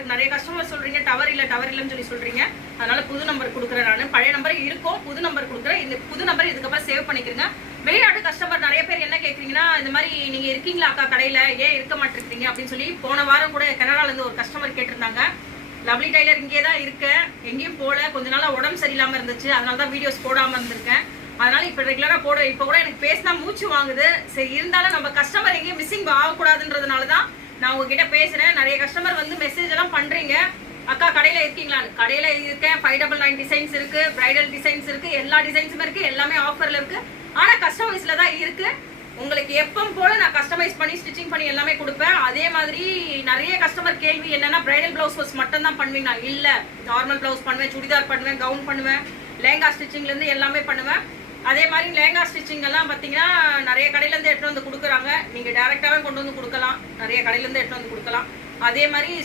மாட்டேங்குது. நிறைய கஸ்டமர் சொல்றீங்க டவர் இல்லைன்னு சொல்றீங்க. அதனால புது நம்பர் கொடுக்குறேன். நான் பழைய நம்பர் இருக்கும், புது நம்பர் கொடுக்குறேன். இந்த புது நம்பர் இதுக்கப்புறம் சேவ் பண்ணிக்கிறேங்க. வெளிநாட்டு கஸ்டமர் நிறைய பேர் என்ன கேட்குறீங்கன்னா, இந்த மாதிரி நீங்க இருக்கீங்களா அக்கா கடையில, ஏன் இருக்க மாட்டேங்கிறீங்க அப்படின்னு சொல்லி போன வாரம் கூட கனடால இருந்து ஒரு கஸ்டமர் கேட்டிருந்தாங்க. லவ்லி டைலர் இங்கே தான் இருக்கேன், எங்கேயும் போல, கொஞ்ச நாளா உடம்பு சரியில்லாம இருந்துச்சு, அதனால தான் வீடியோஸ் போடாம இருந்திருக்கேன். அதனால இப்ப ரெகுலரா இப்ப கூட எனக்கு பேசினா மூச்சு வாங்குது. சரி, இருந்தாலும் நம்ம கஸ்டமர் எங்கேயும் மிஸ்ஸிங் ஆகக்கூடாதுன்றதுனாலதான் நான் உங்ககிட்ட பேசுறேன். நிறைய கஸ்டமர் வந்து மெசேஜ் எல்லாம் பண்றீங்க, அக்கா கடையில இருக்கீங்களா? கடையில இருக்கேன். 599 டிசைன்ஸ் இருக்கு, பிரைடல் டிசைன்ஸ் இருக்கு, எல்லா டிசைன்ஸுமே இருக்கு, எல்லாமே ஆஃபர்ல இருக்கு. ஆனா கஸ்டமைஸ்ல தான் இருக்கு. உங்களுக்கு எப்பவும் போல நான் கஸ்டமைஸ் பண்ணி ஸ்டிச்சிங் பண்ணி எல்லாமே கொடுப்பேன். அதே மாதிரி நிறைய கஸ்டமர் கேள்வி என்னன்னா, பிரைடல் பிளவுஸ் மட்டும் தான் பண்ணுவீங்களா? இல்ல, நார்மல் பிளவுஸ் பண்ணுவேன், சுடிதார் பண்ணுவேன், கவுன் பண்ணுவேன், லேங்கா ஸ்டிச்சிங்ல இருந்து எல்லாமே பண்ணுவேன். அதே மாதிரி லேங்கா ஸ்டிச்சிங் எல்லாம் பாத்தீங்கன்னா நிறைய கடையில இருந்து எடுத்து வந்து கொடுக்குறாங்க. நீங்க டைரக்டாவே கொண்டு வந்து கொடுக்கலாம், நிறைய கடையில இருந்து எடுத்து வந்து கொடுக்கலாம். அதே மாதிரி